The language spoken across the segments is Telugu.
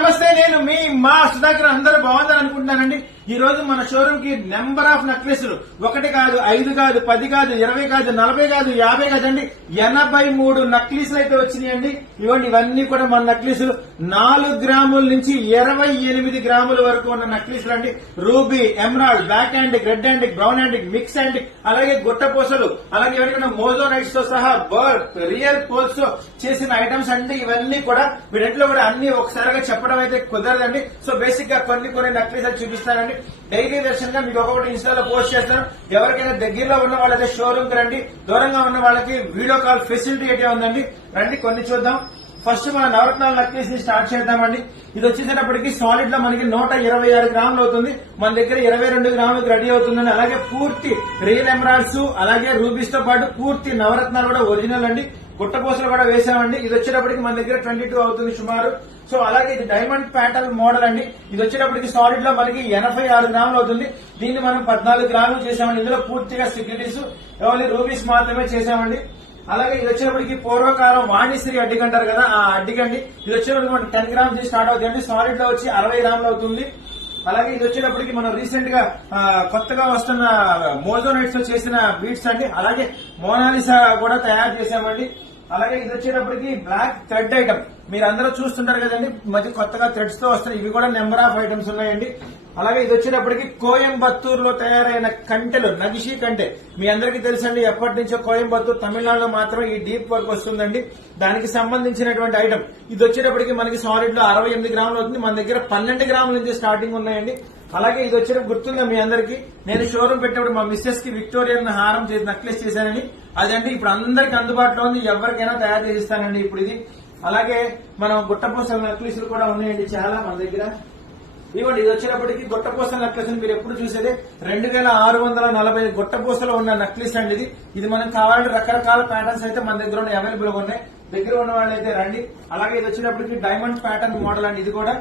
నమస్తే, నేను మీ మా సుధాకర్. అందరూ బాగుందని అనుకుంటున్నానండి. ఈ రోజు మన షోరూమ్ కి నెంబర్ ఆఫ్ నెక్లెస్లు 1 కాదు, 5 కాదు, 10 కాదు, 20 కాదు, 40 కాదు, 50 కాదండి, 83 నక్లీసులు అయితే వచ్చినాయండి. ఇవ్వండి, ఇవన్నీ కూడా మన నక్లీసులు 4 గ్రాముల నుంచి 28 గ్రాముల వరకు ఉన్న నక్లీసులు అండి. రూబీ, ఎమరాల్డ్, బ్లాక్ హ్యాండిక్, రెడ్ హ్యాండిక్, బ్రౌన్ హ్యాండిక్, మిక్స్ హ్యాండిక్, అలాగే గుట్టపూసలు, అలాగే ఇవన్నీ మోజోనైట్స్ తో సహా రియల్ పోల్స్ తో చేసిన ఐటమ్స్ అండి. ఇవన్నీ కూడా వీటిలో కూడా అన్ని ఒకసారిగా చెప్పడం అయితే కుదరదండి. సో బేసిక్ గా కొన్ని నక్లీసులు చూపిస్తానండి. డైలీ దర్శన్ గా మీకు ఒక్కొక్కటి ఇన్స్టాలో పోస్ట్ చేస్తాను. ఎవరికైనా దగ్గరలో ఉన్న వాళ్ళైతే షోరూమ్ కి రండి. దూరంగా ఉన్న వాళ్ళకి వీడియో కాల్ ఫెసిలిటీ అయితే ఉందండి. రండి, కొన్ని చూద్దాం. ఫస్ట్ మన నవరత్నాల నక్లీస్ ని స్టార్ట్ చేద్దామండి. ఇది వచ్చేసేటప్పటికి సాలిడ్ లో మనకి 126 గ్రాములు అవుతుంది. మన దగ్గర 22 గ్రాములకు రెడీ అవుతుందండి. అలాగే పూర్తి రియల్ ఎమరాల్డ్స్, అలాగే రూబీస్ తో పాటు పూర్తి నవరత్నాలు కూడా ఒరిజినల్ అండి. గుట్టపూసలు కూడా వేసామండి. ఇది వచ్చేటప్పటికి మన దగ్గర 22 అవుతుంది సుమారు. సో అలాగే ఇది డైమండ్ ప్యాటర్న్ మోడల్ అండి. ఇది వచ్చేటప్పటికి సాలిడ్ లో మనకి 86 గ్రాములు అవుతుంది. దీన్ని మనం 14 గ్రాములు చేసామండి. ఇందులో పూర్తిగా సెక్యూరిటీస్ ఓన్లీ రూబీస్ మాత్రమే చేసామండి. అలాగే ఇది వచ్చేటప్పటికి పూర్వకాలం వాణిశ్రీ అడ్డిక అంటారు కదా, ఆ అడ్డికండి. ఇది వచ్చేటప్పటికి మనకి 10 గ్రామ్స్ నుంచి స్టార్ట్ అవుతుంది అండి. సాలిడ్ లో వచ్చి 60 గ్రాములు అవుతుంది. అలాగే ఇది వచ్చేటప్పటికి మనం రీసెంట్ గా కొత్తగా వస్తున్న మోజోనైట్స్ తో చేసిన బీట్స్ అండి. అలాగే మోనాలిసా కూడా తయారు చేసామండి. అలాగే ఇది వచ్చేటప్పటికి బ్లాక్ థ్రెడ్ ఐటమ్ మీరు అందరూ చూస్తుంటారు కదండి, మధ్య కొత్తగా థ్రెడ్స్ తో వస్తున్నాయి. ఇవి కూడా నెంబర్ ఆఫ్ ఐటమ్స్ ఉన్నాయండి. అలాగే ఇది వచ్చేటప్పటికి కోయంబత్తూర్ లో తయారైన కంటెలు, నగిషి కంటె. మీ అందరికీ తెలుసండి, ఎప్పటి నుంచో కోయంబత్తూర్ తమిళనాడులో మాత్రం ఈ డీప్ వర్క్ వస్తుందండి. దానికి సంబంధించినటువంటి ఐటమ్. ఇది వచ్చేటప్పటికి మనకి సాలిడ్ లో 68 గ్రాములు అవుతుంది. మన దగ్గర 12 గ్రాముల నుంచి స్టార్టింగ్ ఉన్నాయండి. అలాగే ఇది వచ్చేటప్పుడు గుర్తుందా మీ అందరికి, నేను షోరూమ్ పెట్టినప్పుడు మా మిస్సెస్ కి విక్టోరియన్ హారం చేసి నక్లెస్ చేశానని. అదండి ఇప్పుడు అందరికి అందుబాటులో ఉంది. ఎవరికైనా తయారు చేసిస్తానండి ఇప్పుడు ఇది. అలాగే మనం గుట్టపూసల నక్లీసులు కూడా ఉన్నాయండి చాలా మన దగ్గర. ఇవ్వండి, ఇది వచ్చేటప్పటికి గుట్టపూసల నక్లెస్ మీరు ఎప్పుడు చూసేది 2640 గుట్టపూసలు ఉన్న నక్లెస్ అండి ఇది. ఇది మనకు కావాలంటే రకరకాల ప్యాటర్న్స్ అయితే మన దగ్గర అవైలబుల్ గా ఉన్నాయి. దగ్గర ఉన్న వాళ్ళు అయితే రండి. అలాగే ఇది వచ్చేటప్పటికి డైమండ్ ప్యాటర్న్ మోడల్ అండి ఇది కూడా.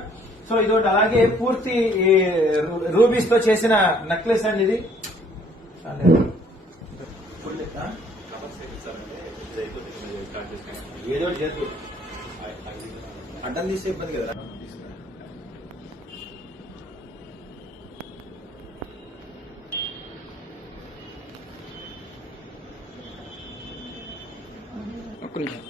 సో ఇది అలాగే పూర్తి రూబీస్ తో చేసిన నక్లెస్ అండి ఇది. ఏదో చేస్తూ అడ్డం తీసే ఇబ్బంది కదా. ఒక్క నిమిషం.